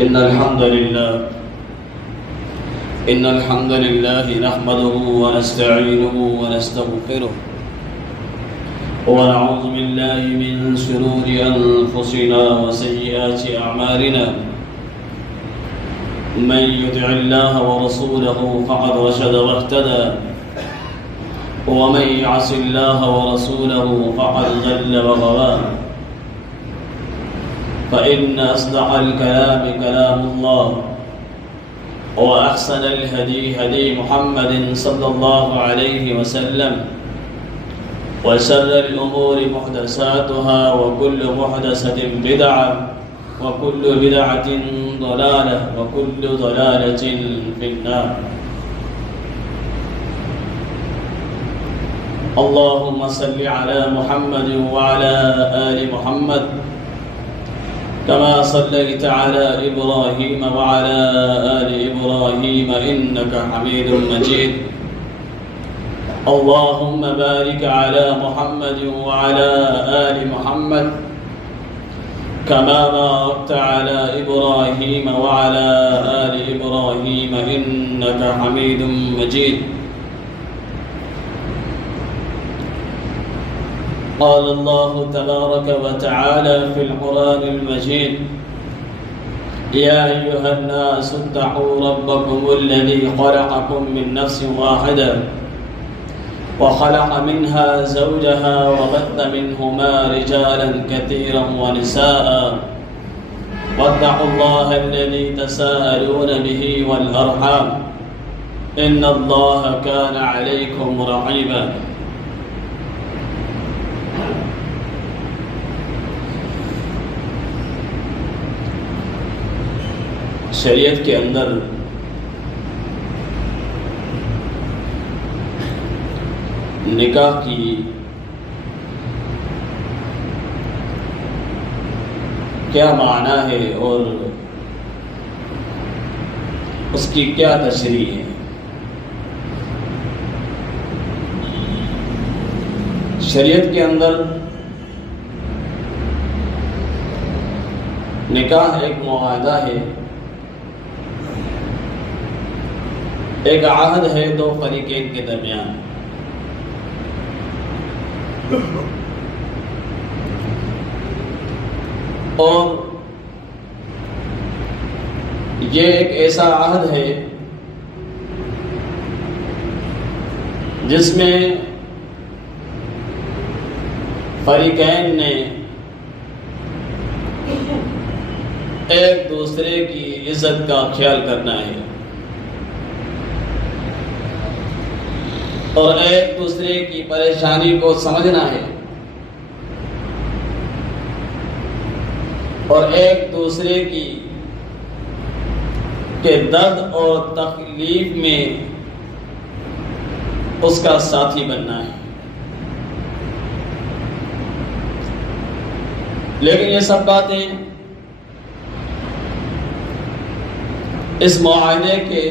إن الحمد لله نحمده ونستعينه ونستغفره ونعوذ بالله من شرور أنفسنا وسيئات أعمالنا من يطع الله ورسوله فقد رشد واهتدى ومن يعص الله ورسوله فقد ضل وغوى فإن أصدق الكلام كلام الله وأحسن الهدي هدي محمد صلى الله عليه وسلم وشر الأمور محدثاتها وكل محدثة بدعة وكل بدعة ضلالة وكل ضلالة في النار. اللهم صل على محمد وعلى آل محمد كما صليت على إبراهيم وعلى آل إبراهيم إنك حميد مجيد. اللهم بارك على محمد وعلى آل محمد كما باركت على إبراهيم وعلى آل إبراهيم إنك حميد مجيد. قال الله تبارك وتعالى في القرآن المجيد: يا أيها الناس اتقوا ربكم الذي خلقكم من نفس واحدة وخلق منها زوجها وبث منهما رجالا كثيرا ونساء واتقوا الله الذي تساءلون به والأرحام إن الله كان عليكم رقيبا. شریعت کے اندر نکاح کی کیا معنی ہے اور اس کی کیا تشریح ہے؟ شریعت کے اندر نکاح ایک معاہدہ ہے، ایک عہد ہے دو فریقین کے درمیان. اور یہ ایک ایسا عہد ہے جس میں فریقین نے ایک دوسرے کی عزت کا خیال کرنا ہے اور ایک دوسرے کی پریشانی کو سمجھنا ہے اور ایک دوسرے کے درد اور تکلیف میں اس کا ساتھی بننا ہے. لیکن یہ سب باتیں اس معاہدے کے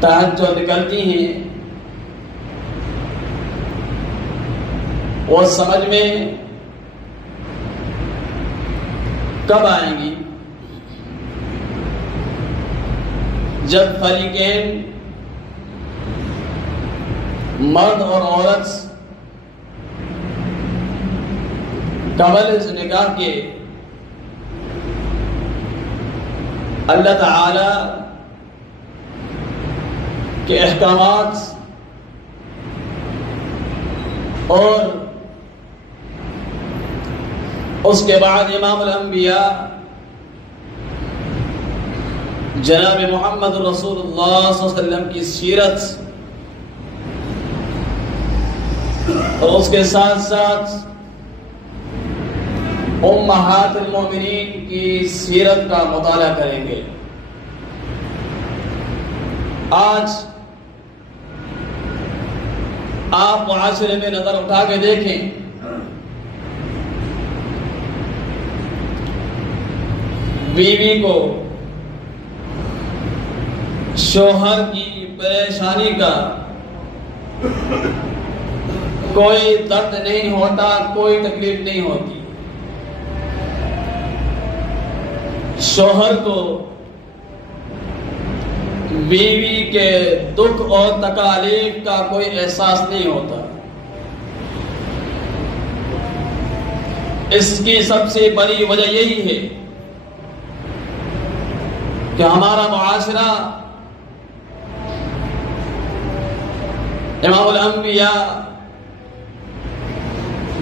تحت جو نکلتی ہیں وہ سمجھ میں کب آئیں گی؟ جب فریقین مرد اور عورت قبل اس نکاح کے اللہ تعالی کے احکامات اور اس کے بعد امام الانبیاء جناب محمد رسول اللہ صلی اللہ علیہ وسلم کی سیرت اور اس کے ساتھ ساتھ امہات المومنین کی سیرت کا مطالعہ کریں گے. آج آپ معاشرے میں نظر اٹھا کے دیکھیں، بیوی کو شوہر کی پریشانی کا کوئی درد نہیں ہوتا، کوئی تکلیف نہیں ہوتی۔ شوہر کو بیوی کے دکھ اور تکالیف کا کوئی احساس نہیں ہوتا۔ اس کی سب سے بڑی وجہ یہی ہے کہ ہمارا معاشرہ امام الانبیاء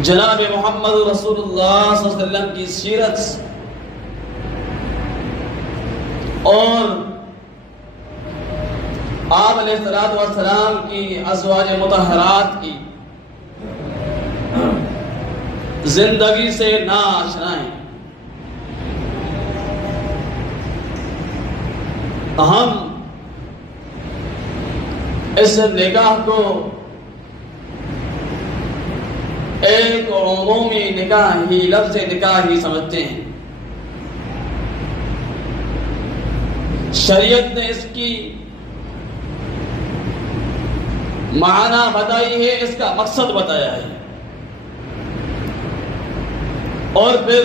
جناب محمد رسول اللہ صلی اللہ علیہ وسلم کی سیرت اور آپ علیہ السلام کی ازواج مطہرات کی زندگی سے ناآشنا ہیں۔ ہم اس نکاح کو ایک عمومی نکاح ہی، لفظ نکاح ہی سمجھتے ہیں۔ شریعت نے اس کی معنی بتائی ہے، اس کا مقصد بتایا ہے، اور پھر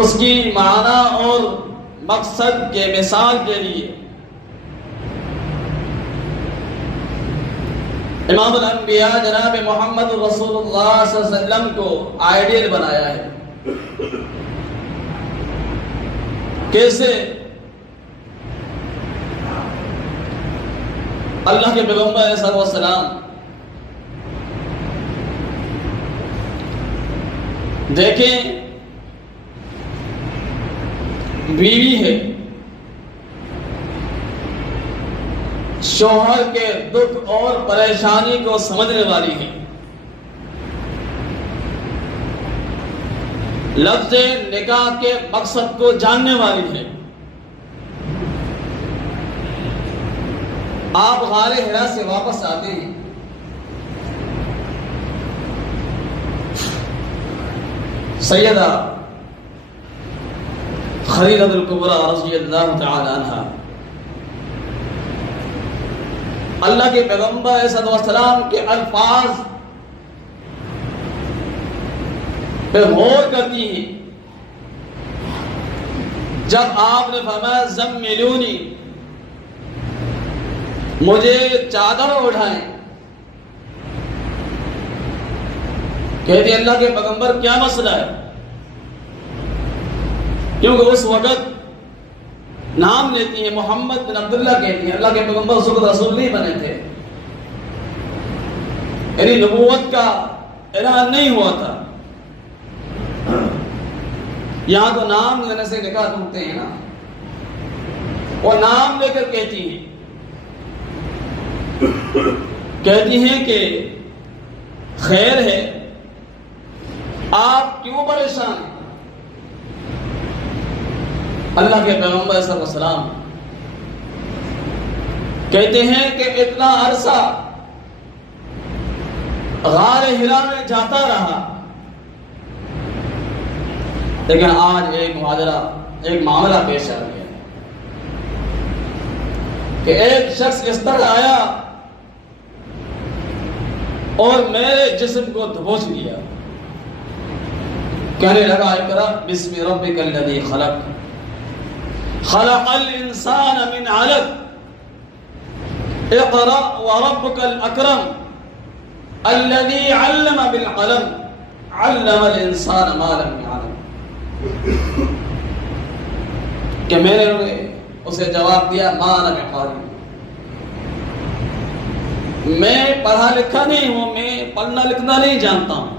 اس کی معنی اور مقصد کے مثال کے لیے امام الانبیاء جناب محمد رسول اللہ صلی اللہ علیہ وسلم کو آئیڈیل بنایا ہے۔ کیسے؟ اللہ کے پیغمبر علیہ السلام دیکھیں، بیوی ہے، شوہر کے دکھ اور پریشانی کو سمجھنے والی ہے، لفظ نکاح کے مقصد کو جاننے والی ہے۔ آپ غار حرا سے واپس آتے ہیں، سیدہ خدیجہ الکبریٰ رضی اللہ تعالی عنہا اللہ کے پیغمبر علیہ السلام کے الفاظ پہ غور کرتی ہیں۔ جب آپ نے فرمایا زملونی، مجھے چادر اڑھائیں، کہتے ہیں اللہ کے پیغمبر کیا مسئلہ ہے؟ کیونکہ اس وقت نام لیتی ہیں، محمد بن عبداللہ کہتی ہیں، اللہ کے پیغمبر اس وقت رسول نہیں بنے تھے، یعنی نبوت کا اعلان نہیں ہوا تھا۔ یہاں تو نام لینے سے نکاح ٹوٹتے ہیں نا، وہ نام لے کر کہتی ہیں کہ خیر ہے، آپ کیوں پریشان ہیں؟ اللہ کے پیغمبر صلی اللہ علیہ وسلم کہتے ہیں کہ اتنا عرصہ غار حرا میں جاتا رہا، لیکن آج ایک معاملہ پیش آ گیا کہ ایک شخص اس طرح آیا اور میرے جسم کو دبوچ لیا، کہنے لگا اقرأ بسم ربک الذی خلق خلق الانسان من علق اقرأ وربک الاکرم الذی علم بالقلم علم الانسان ما لم يعلم۔ کہ میں نے اسے جواب دیا ما انا بقاری، میں پڑھا لکھا نہیں ہوں، میں پڑھنا لکھنا نہیں جانتا ہوں،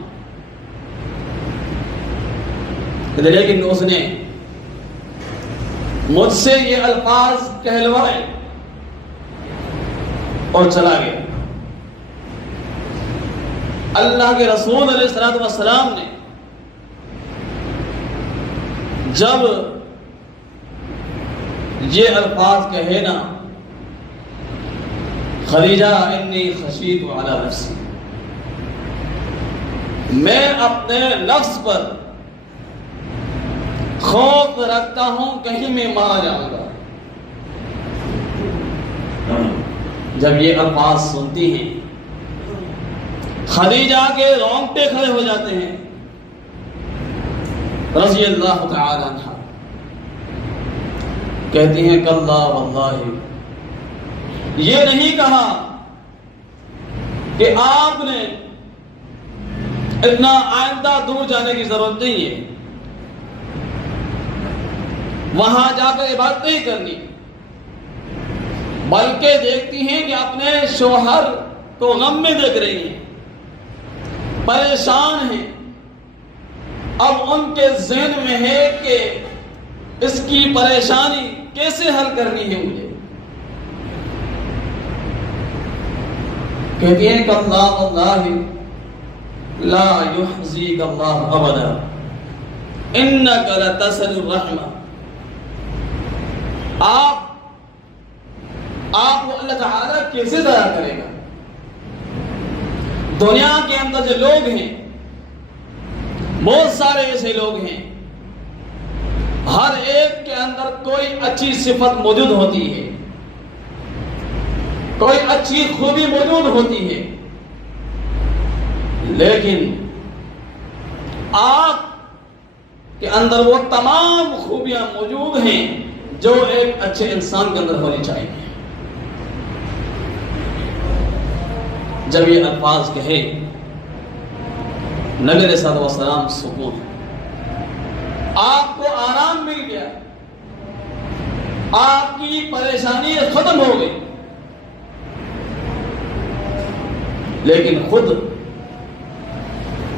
لیکن اس نے مجھ سے یہ الفاظ کہلوائے اور چلا گیا۔ اللہ کے رسول علیہ السلام نے جب یہ الفاظ کہے نا، خدیجہ انی خشیت علی نفسی، میں اپنے نفس پر خوف رکھتا ہوں کہیں میں مارا جاؤں گا۔ جب یہ الفاظ سنتی ہیں خدیجہ کے رونگٹے کھڑے ہو جاتے ہیں رضی اللہ تعالی عنہ. کہتی ہیں کلا واللہ، یہ نہیں کہا کہ آپ نے اتنا آئندہ دور جانے کی ضرورت نہیں ہے، وہاں جا کر عبادت نہیں کرنی، بلکہ دیکھتی ہیں کہ اپنے شوہر کو غم میں دیکھ رہی ہیں، پریشان ہیں. اب ان کے ذہن میں ہے کہ اس کی پریشانی کیسے حل کرنی ہے مجھے. کہتی ہیں کہ اللہ واللہ لا یحزیک اللہ ابدا انک لتصل الرحمہ. آپ کو اللہ تعالیٰ کیسے ضائع کرے گا؟ دنیا کے اندر جو لوگ ہیں بہت سارے ایسے لوگ ہیں، ہر ایک کے اندر کوئی اچھی صفت موجود ہوتی ہے، کوئی اچھی خوبی موجود ہوتی ہے، لیکن آپ کے اندر وہ تمام خوبیاں موجود ہیں جو ایک اچھے انسان کے اندر ہونی چاہیے. جب یہ الفاظ کہے نبی علیہ الصلوۃ والسلام سکون، آپ کو آرام مل گیا، آپ کی پریشانی ختم ہو گئی. لیکن خود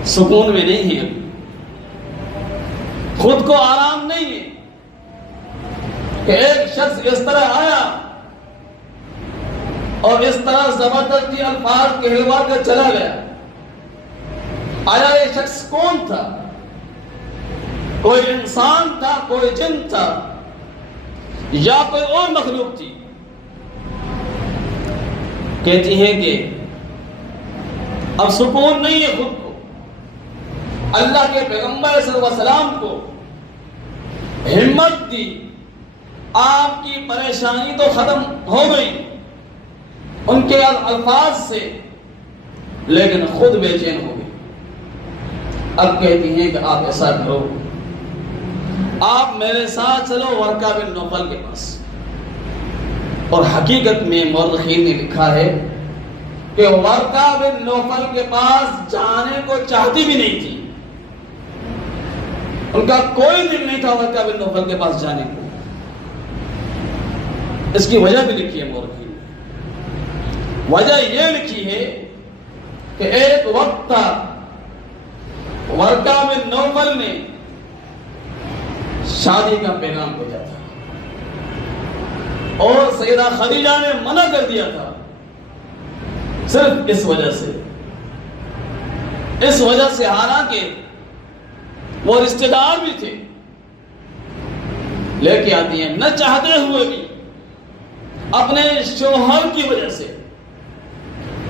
سکون میں نہیں ہے، خود کو آرام نہیں ہے کہ ایک شخص اس طرح آیا اور اس طرح زبردستی الفاظ کہلوا کر چلا گیا. آیا یہ شخص کون تھا؟ کوئی انسان تھا، کوئی جن تھا، یا کوئی اور مخلوق تھی؟ کہتی ہیں کہ اب سکون نہیں ہے خود کو. اللہ کے پیغمبر صلی اللہ علیہ وسلم کو ہمت دی، آپ کی پریشانی تو ختم ہو گئی ان کے الفاظ سے، لیکن خود بے چین ہو گئی. اب کہتی ہیں کہ آپ ایسا کرو، آپ میرے ساتھ چلو ورقہ بن نوفل کے پاس. اور حقیقت میں مورخین نے لکھا ہے کہ ورقہ بن نوفل کے پاس جانے کو چاہتی بھی نہیں تھی، ان کا کوئی دل نہیں تھا ورقہ بن نوفل کے پاس جانے کو. اس کی وجہ بھی لکھی ہے مورخین نے. وجہ یہ لکھی ہے کہ ایک وقت تھا ورقہ بن نوفل نے شادی کا پیغام بھیجا تھا اور سیدہ خدیجہ نے منع کر دیا تھا. صرف اس وجہ سے حالانکہ وہ رشتہ دار بھی تھے، لے کے آتی ہیں نہ چاہتے ہوئے بھی، اپنے شوہر کی وجہ سے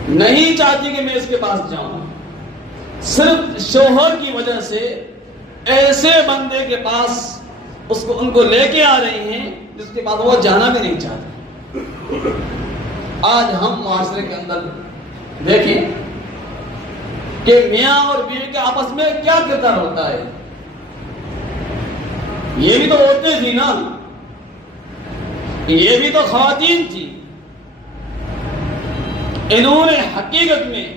نہیں چاہتی کہ میں اس کے پاس جاؤں، صرف شوہر کی وجہ سے ایسے بندے کے پاس ان کو لے کے آ رہی ہیں جس کے بعد وہ جانا بھی نہیں چاہتے. آج ہم معاشرے کے اندر دیکھیں کہ میاں اور بیوی کے آپس میں کیا کردار ہوتا ہے. یہ بھی تو عورتیں تھی نا، یہ بھی تو خواتین تھی، انہوں نے حقیقت میں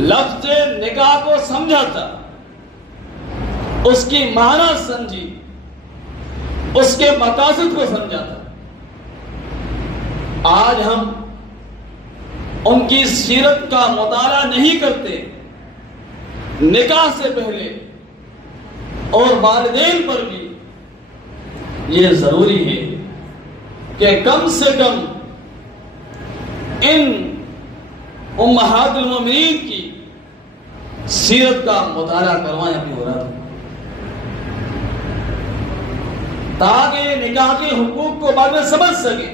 لفظ نکاح کو سمجھا تھا، اس کی معنی سمجھی، اس کے مقاصد کو سمجھا تھا. آج ہم ان کی سیرت کا مطالعہ نہیں کرتے. نکاح سے پہلے اور والدین پر بھی یہ ضروری ہے کہ کم سے کم ان امہات المومنین کی سیرت کا مطالعہ کروائیں اپنی اولاد کو، تاکہ نکاح کے حقوق کو بعد میں سمجھ سکے.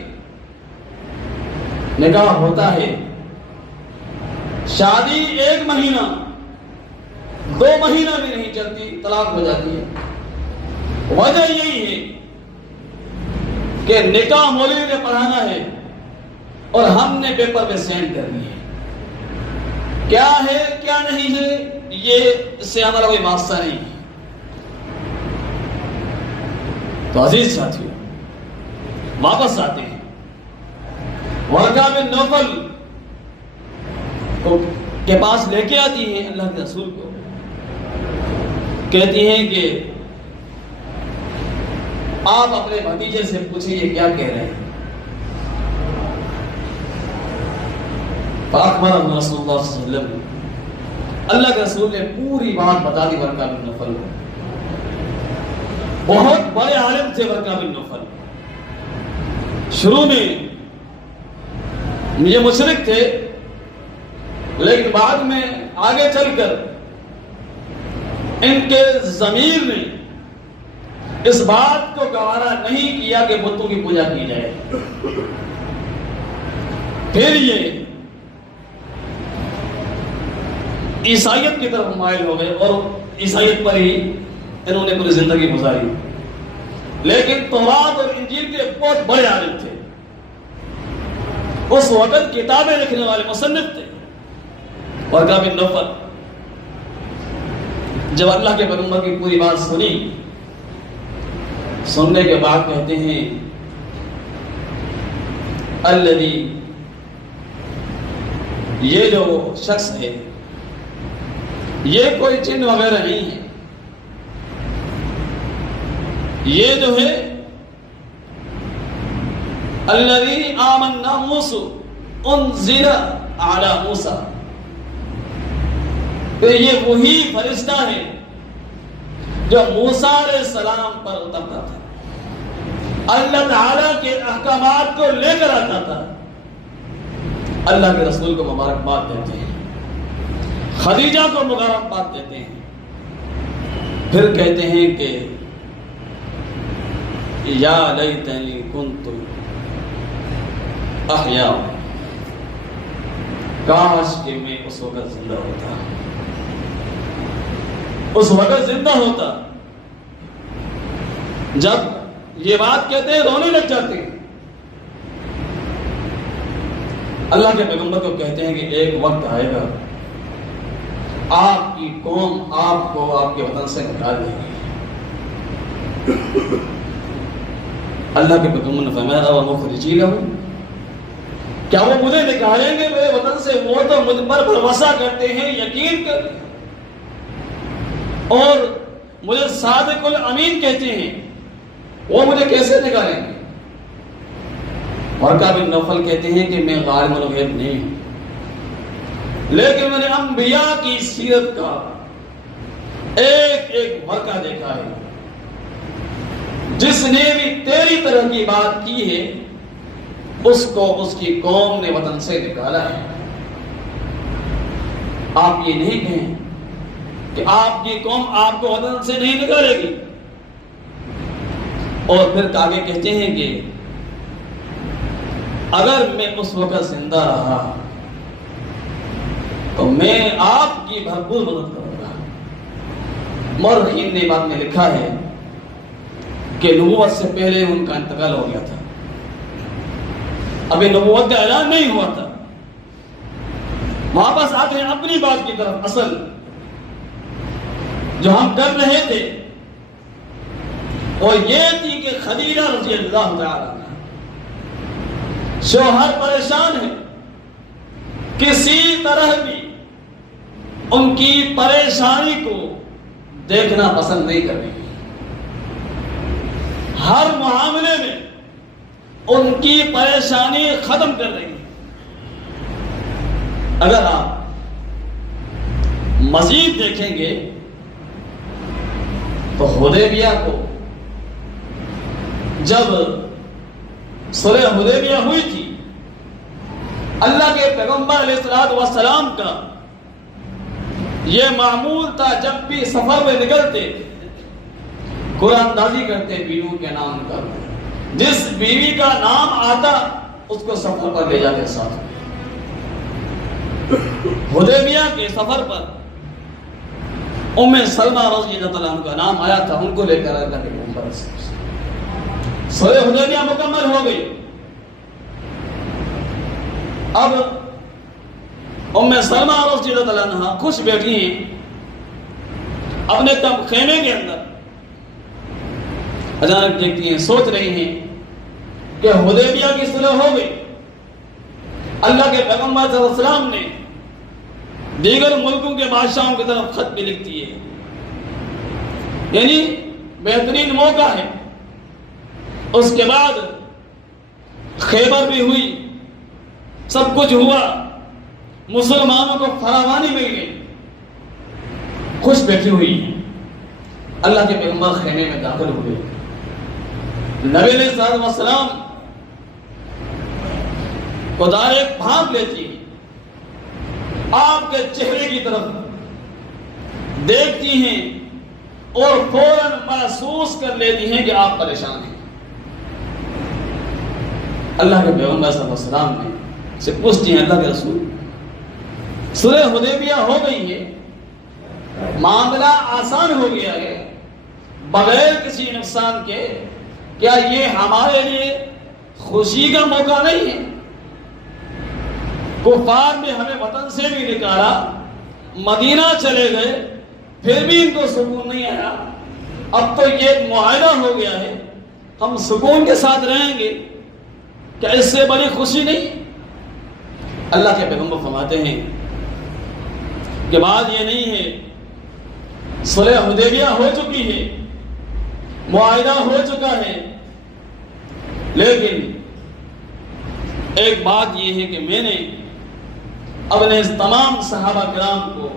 نکاح ہوتا ہے، شادی 1 مہینہ 2 مہینہ بھی نہیں چلتی، طلاق ہو جاتی ہے. وجہ یہی ہے کہ نکاح مولوی نے پڑھانا ہے، اور ہم نے پیپر پہ سائن کر لیے. کیا ہے کیا نہیں ہے یہ اس سے ہمارا کوئی واسطہ نہیں ہے. تو عزیز ساتھیوں واپس آتے ہیں. ورقہ بن نوفل کے پاس لے کے آتی ہیں اللہ کے رسول کو, کہتی ہیں کہ آپ اپنے بھتیجے سے پوچھیں یہ کیا کہہ رہے ہیں. فاخبر رسول اللہ صلی اللہ علیہ وسلم, اللہ کے رسول نے پوری بات بتا دی ورقہ بن نوفل کو. بہت بڑے عالم تھے ورقہ بن نوفل. شروع میں یہ مشرک تھے, لیکن بعد میں آگے چل کر ان کے ضمیر نے اس بات کو گوارا نہیں کیا کہ بتوں کی پوجا کی جائے. پھر یہ عیسائیت کی طرف مائل ہو گئے اور عیسائیت پر ہی انہوں نے پوری زندگی گزاری. لیکن تورات اور انجیل کے بہت بڑے عالم تھے. اس وقت کتابیں لکھنے والے مصنف تھے. ورقہ بن نوفل جب اللہ کے پیغمبر کی پوری بات سنی, سننے کے بعد کہتے ہیں الذی, یہ جو شخص ہے یہ کوئی جن وغیرہ نہیں ہے, یہ جو ہے الذی آمنا موسی انزل علی موسی, یہ وہی فرشتہ ہے جو موسیٰ علیہ السلام پر اترتا تھا, اللہ تعالیٰ کے احکامات کو لے کر آتا تھا. اللہ کے رسول کو مبارکباد دیتے ہیں, خدیجہ کو مبارکباد دیتے ہیں. پھر کہتے ہیں کہ یا لیتنی کنت احیا, کاش کہ میں اس وقت زندہ ہوتا, اس وقت زندہ ہوتا. جب یہ بات کہتے ہیں رونے لگ جاتے ہیں. اللہ کے پیغمبر کو کہتے ہیں کہ ایک وقت آئے گا آپ کی قوم آپ کو آپ کے وطن سے نکال دے گی. اللہ کے پیغمبر نے فرمایا او مخرجی لہو, کیا وہ مجھے نکالیں گے میرے وطن سے؟ وہ تو مجھ پر بھروسہ کرتے ہیں, یقین کرتے ہیں اور مجھے صادق الامین کہتے ہیں, وہ مجھے کیسے نکالیں گے؟ ورقہ بن نوفل کہتے ہیں کہ میں غالب الغیب نہیں ہوں, لیکن میں نے انبیاء کی سیرت کا ایک ایک ورقہ دیکھا ہے. جس نے بھی تیری طرح کی بات کی ہے اس کو اس کی قوم نے وطن سے نکالا ہے. آپ یہ نہیں کہیں کہ آپ کی قوم آپ کو وطن سے نہیں نکالے گی. اور پھر آگے کہتے ہیں کہ اگر میں اس وقت زندہ رہا تو میں آپ کی بھرپور مدد کروں گا. مورخین نے بعد میں لکھا ہے کہ نبوت سے پہلے ان کا انتقال ہو گیا تھا, ابھی نبوت کا اعلان نہیں ہوا تھا. واپس آتے ہیں اپنی بات کی طرف. اصل جو ہم کر رہے تھے وہ یہ تھی کہ خدیجہ رضی اللہ تعالی عنہ, شوہر پریشان ہے, کسی طرح بھی ان کی پریشانی کو دیکھنا پسند نہیں کر رہی, ہر معاملے میں ان کی پریشانی ختم کر رہی. اگر آپ مزید دیکھیں گے تو حدیبیہ کو جب صلح حدیبیہ ہوئی تھی, اللہ کے پیغمبر علیہ الصلوۃ والسلام کا یہ معمول تھا جب بھی سفر میں نکلتے قرآن اندازی کرتے بیویوں کے نام کا, جس بیوی کا نام آتا اس کو سفر پر لے جاتے ساتھ. حدیبیہ کے سفر پر ام سلمہ رضی اللہ عنہ کا نام آیا تھا, ان کو لے کر اللہ کے پیغمبر صلح حدیبیہ مکمل ہو گئی. اب ام سلمہ رضی اللہ عنہا خوش بیٹھی ہیں اپنے خیمے کے اندر، اچانک دیکھتی ہیں، سوچ رہی ہیں کہ حدیبیہ کی صلح ہو گئی، اللہ کے پیغمبر صلی اللہ علیہ وسلم نے دیگر ملکوں کے بادشاہوں کی طرف خط بھی لکھ دیے، یعنی بہترین موقع ہے۔ اس کے بعد خیبر بھی ہوئی، سب کچھ ہوا، مسلمانوں کو فراوانی مل گئی، خوش بیٹھی ہوئی ہے۔ اللہ کے پیغمبر خیمے میں داخل ہوئے، نبی علیہ الصلوۃ والسلام کو ڈائریکٹ بھانپ لیتی ہے، آپ کے چہرے کی طرف دیکھتی ہیں اور فوراً محسوس کر لیتی ہیں کہ آپ پریشان ہیں۔ اللہ کے پیغمبر صلی اللہ علیہ وسلم نے سے پوچھتی ہیں، اللہ کے رسول صلح حدیبیہ ہو گئی ہے، معاملہ آسان ہو گیا ہے بغیر کسی نقصان کے، کیا یہ ہمارے لیے خوشی کا موقع نہیں ہے؟ کفار نے ہمیں وطن سے بھی نکالا، مدینہ چلے گئے، پھر بھی ان کو سکون نہیں آیا، اب تو یہ ایک معاہدہ ہو گیا ہے، ہم سکون کے ساتھ رہیں گے، کیا اس سے بڑی خوشی نہیں؟ اللہ کے پیغمبر فرماتے ہیں کہ بات یہ نہیں ہے، صلح حدیبیہ ہو چکی ہے، معاہدہ ہو چکا ہے، لیکن ایک بات یہ ہے کہ میں نے اپنے تمام صحابہ کرام کو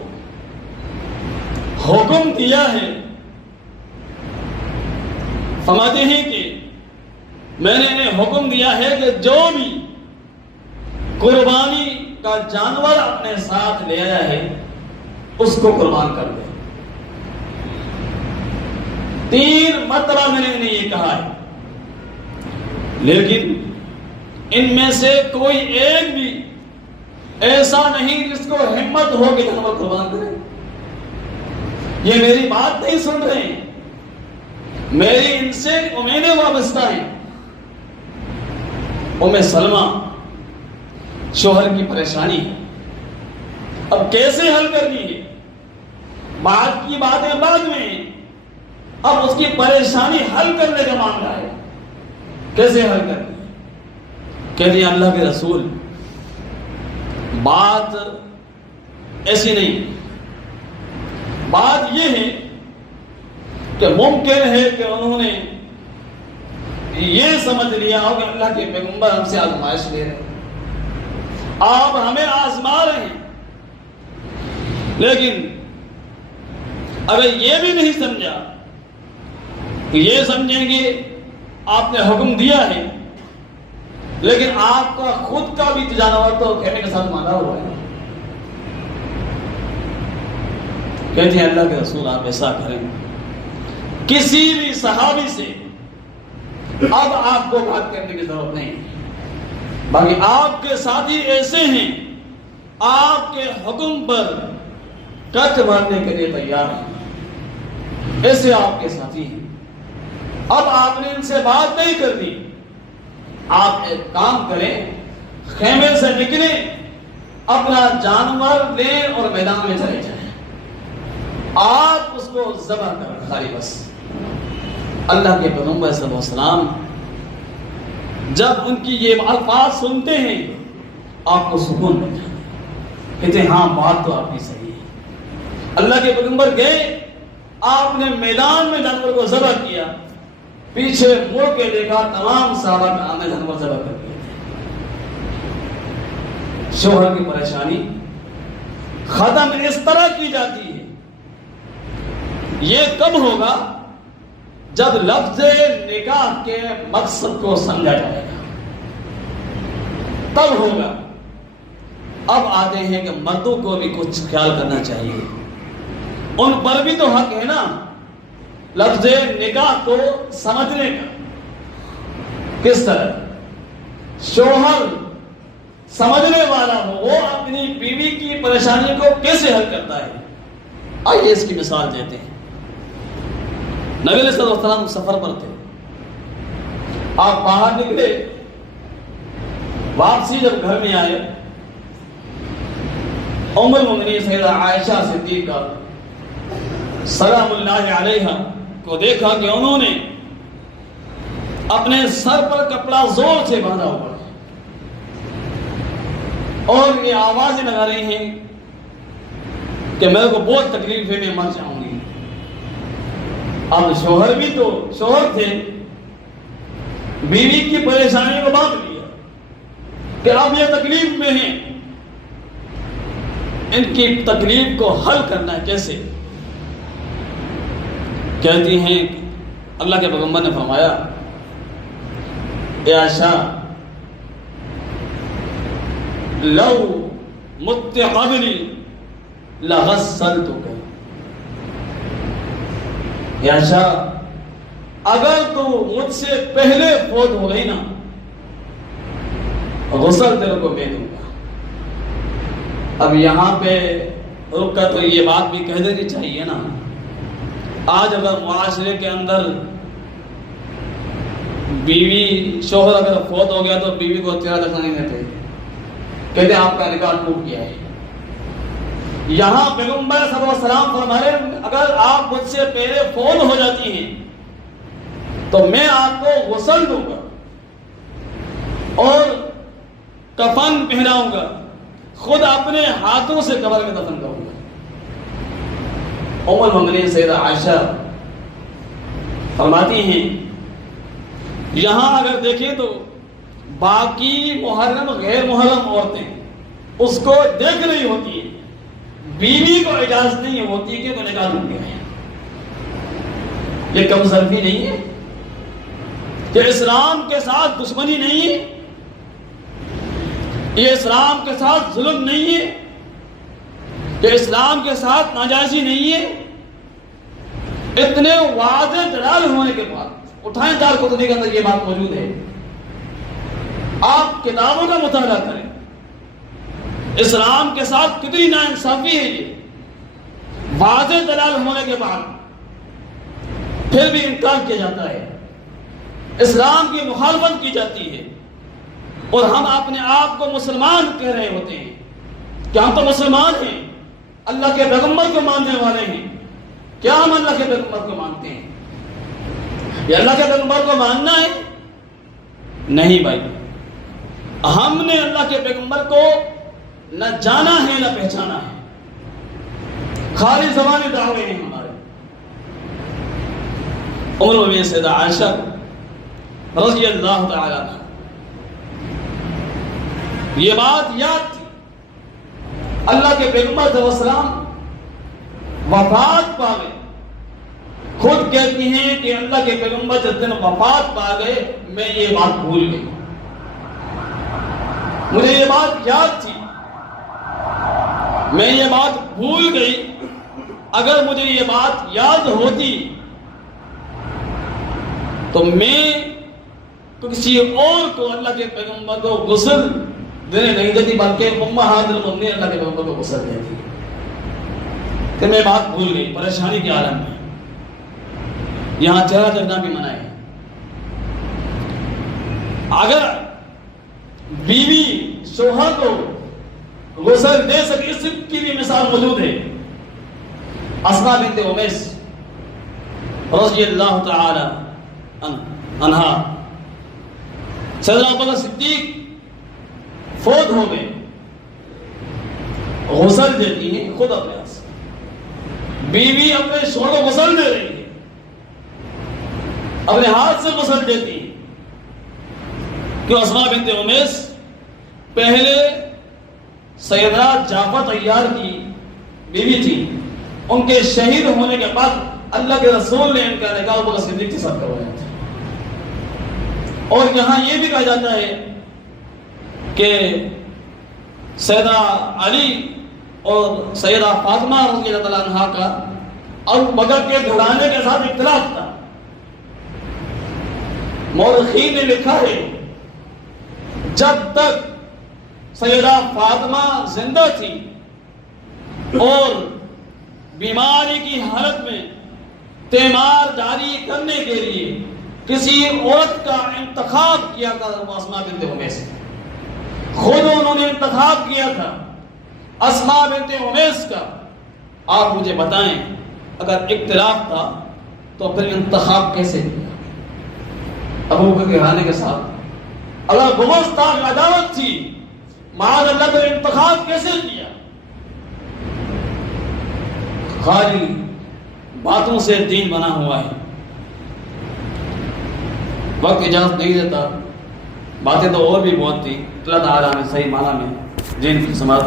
حکم دیا ہے، فرماتے ہیں کہ میں نے انہیں حکم دیا ہے کہ جو بھی قربانی کا جانور اپنے ساتھ لے آیا ہے اس کو قربان کر دے۔ 3 مرتبہ میں نے انہیں یہ کہا ہے، لیکن ان میں سے کوئی ایک بھی ایسا نہیں جس کو ہمت ہو کہ جانور قربان کرے۔ یہ میری بات نہیں سن رہے ہیں، میری ان سے امیدیں وابستہ ہیں۔ ام سلمہ شوہر کی پریشانی ہے، اب کیسے حل کرنی ہے؟ بات کی باتیں بعد میں ہیں، اب اس کی پریشانی حل کرنے کا معاملہ ہے، کیسے حل کرنی ہے؟ کہہ دیا اللہ کے رسول بات ایسی نہیں، بات یہ ہے کہ ممکن ہے کہ انہوں نے یہ سمجھ لیا ہو کہ اللہ کے پیغمبر ہم سے آزمائش لے رہے ہیں، آپ ہمیں آزما رہے ہیں، لیکن اگر یہ بھی نہیں سمجھا کہ یہ سمجھیں گے آپ نے حکم دیا ہے، لیکن آپ کا خود کا بھی جانور تو کہنے کے ساتھ مانا ہوا ہے۔ کہتے ہیں اللہ کے رسول آپ ایسا کریں، کسی بھی صحابی سے اب آپ کو بات کرنے کی ضرورت نہیں، باقی آپ کے ساتھی ایسے ہیں آپ کے حکم پر کٹ مارنے کے لیے تیار ہیں، ایسے آپ کے ساتھی ہیں، اب آپ نے ان سے بات نہیں کرنی، آپ ایک کام کریں، خیمے سے نکلیں، اپنا جانور لیں اور میدان میں چلے جائیں، آپ اس کو ذبح کریں خالی بس۔ اللہ کے پیغمبر صلی اللہ علیہ وسلم جب ان کی یہ الفاظ سنتے ہیں آپ کو سکون ملتا ہے، کہتے ہیں ہاں بات تو آپ کی صحیح ہے۔ اللہ کے پیغمبر گئے، آپ نے میدان میں جانور کو ذبح کیا، پیچھے مڑ کے دیکھا تمام صحابہ کا آمد جانور ذبح کر دیے تھے۔ شوہر کی پریشانی ختم اس طرح کی جاتی ہے، یہ کب ہوگا؟ جب لفظ نکاح کے مقصد کو سمجھا جائے گا، تب ہوگا۔ اب آتے ہیں کہ مردوں کو بھی کچھ خیال کرنا چاہیے، ان پر بھی تو حق ہے نا لفظ نکاح کو سمجھنے کا۔ کس طرح شوہر سمجھنے والا ہو وہ اپنی بیوی کی پریشانی کو کیسے حل کرتا ہے، آئیے اس کی مثال دیتے ہیں۔ نبی علیہ الصلوۃ والسلام سفر پر تھے، آپ باہر نکلے، واپسی جب گھر میں آئے ام المؤمنین سیدہ عائشہ صدیقہ سلام اللہ علیہا کو دیکھا کہ انہوں نے اپنے سر پر کپڑا زور سے باندھا ہوا ہے اور یہ آوازیں لگا رہی ہیں کہ میرے کو بہت تکلیف ہے، میں مر جاؤں گی۔ اب شوہر بھی تو شوہر تھے، بیوی کی پریشانی کو بانٹ لیا کہ اب یہ تکلیف میں ہیں، ان کی تکلیف کو حل کرنا ہے کیسے؟ کہتی ہیں اللہ کے پیغمبر نے فرمایا اے عائشہ لو مت قبلی لغسلتک، اے عائشہ اگر تو مجھ سے پہلے فوت ہو گئی نا، غسل تیرے کو میں دوں گا۔ اب یہاں پہ رک کر تو یہ بات بھی کہہ دینی چاہیے نا، آج اگر معاشرے کے اندر بیوی شوہر اگر فوت ہو گیا تو بیوی کو چہرہ دکھانے نہیں دیتے، کہتے ہیں آپ کا نکاح ٹوٹ گیا ہے۔ یہاں پیغمبر صلی اللہ علیہ وسلم فرما رہے ہیں اگر آپ مجھ سے پہلے فوت ہو جاتی ہیں تو میں آپ کو غسل دوں گا اور کفن پہناؤں گا، خود اپنے ہاتھوں سے قبر میں دفن کروں گا۔ ام المؤمنین سیدہ عائشہ فرماتی ہیں یہاں اگر دیکھیں تو باقی محرم غیر محرم عورتیں اس کو دیکھ رہی ہوتی ہیں، بیوی کو اجازت نہیں ہوتی کہ وہ نکاح ٹوٹ گیا ہے۔ یہ کم ظرفی نہیں ہے کہ اسلام کے ساتھ دشمنی نہیں ہے، یہ اسلام کے ساتھ ظلم نہیں ہے، کہ اسلام کے ساتھ ناجائزی نہیں ہے۔ اتنے واضح دلائل ہونے کے بعد اٹھائیں دار قطبی کے اندر یہ بات موجود ہے، آپ کتابوں کا مطالعہ کریں، اسلام کے ساتھ کتنی ناانصافی ہے۔ یہ واضح دلائل ہونے کے بعد پھر بھی انکار کیا جاتا ہے، اسلام کی مخالفت کی جاتی ہے، اور ہم اپنے آپ کو مسلمان کہہ رہے ہوتے ہیں کہ ہم تو مسلمان ہیں، اللہ کے پیغمبر کو ماننے والے ہیں۔ کیا ہم اللہ کے پیغمبر کو مانتے ہیں؟ یہ اللہ کے پیغمبر کو ماننا ہے؟ نہیں بھائی، ہم نے اللہ کے پیغمبر کو نہ جانا ہے نہ پہچانا ہے، خالی زبانی دعوے ہیں ہمارے۔ ام المؤمنین سیدہ عائشہ رضی اللہ تعالی عنہا یہ بات یاد تھی، اللہ کے پیغمبر صلی اللہ علیہ وسلم وفات پا گئے، خود کہتی ہیں کہ اللہ کے پیغمبر جس دن وفات پا گئے میں یہ بات بھول گئی، مجھے یہ بات یاد تھی، میں یہ بات بھول گئی، اگر مجھے یہ بات یاد ہوتی تو میں کسی اور کو اللہ کے پیغمبر کو غسل دینے نہیں دیتی، بلکہ امہات المؤمنین اللہ کے پیغمبر کو غسل دیتی۔ کہ میں بات بھول گئی، پریشانی کے عالم میں، یہاں چہرہ دیکھنا بھی منع ہے۔ اگر بیوی شوہر کو غسل دے سکے، اس کی بھی مثال موجود ہے۔ اسماء بنت امیس رضی اللہ تعالی عنہا، سیدنا ابوبکر صدیق فوت ہو گئے، غسل دیتی ہیں خود اپنے ہاتھ سے، بیوی اپنے شوہر کو غسل دے رہی ہے، اپنے ہاتھ سے غسل دیتی ہیں۔ کہ اسماء بنت امیس پہلے سیدنا جعفر طیار کی بیوی تھی، ان کے شہید ہونے کے بعد اللہ کے رسول نے ان کا نکاح ابوبکر صدیق کے ساتھ کروایا تھا۔ اور یہاں یہ بھی کہا جاتا ہے کہ سیدہ علی اور سیدہ فاطمہ رضی اللہ عنہا کا ابو بکر کے گھرانے کے ساتھ اختلاف تھا۔ مورخین نے لکھا ہے جب تک سیدہ فاطمہ زندہ تھی اور بیماری کی حالت میں تیمار جاری کرنے کے لیے کسی عورت کا انتخاب کیا تھا، وہ اسماء بنت امیس، خود انہوں نے انتخاب کیا تھا اسماء بنت امیس کا، آپ مجھے بتائیں اگر اختلاف تھا تو پھر انتخاب کیسے کیا ابو بکر کے گھرانے کے ساتھ؟ اگر بغض تھا، عداوت تھی، معاذ اللہ کا انتخاب کیسے کیا؟ خالی باتوں سے دین بنا ہوا ہے، وقت اجازت نہیں دیتا، باتیں تو اور بھی بہت تھی۔ اللہ تعالیٰ نے صحیح معنی میں دین کی سماعت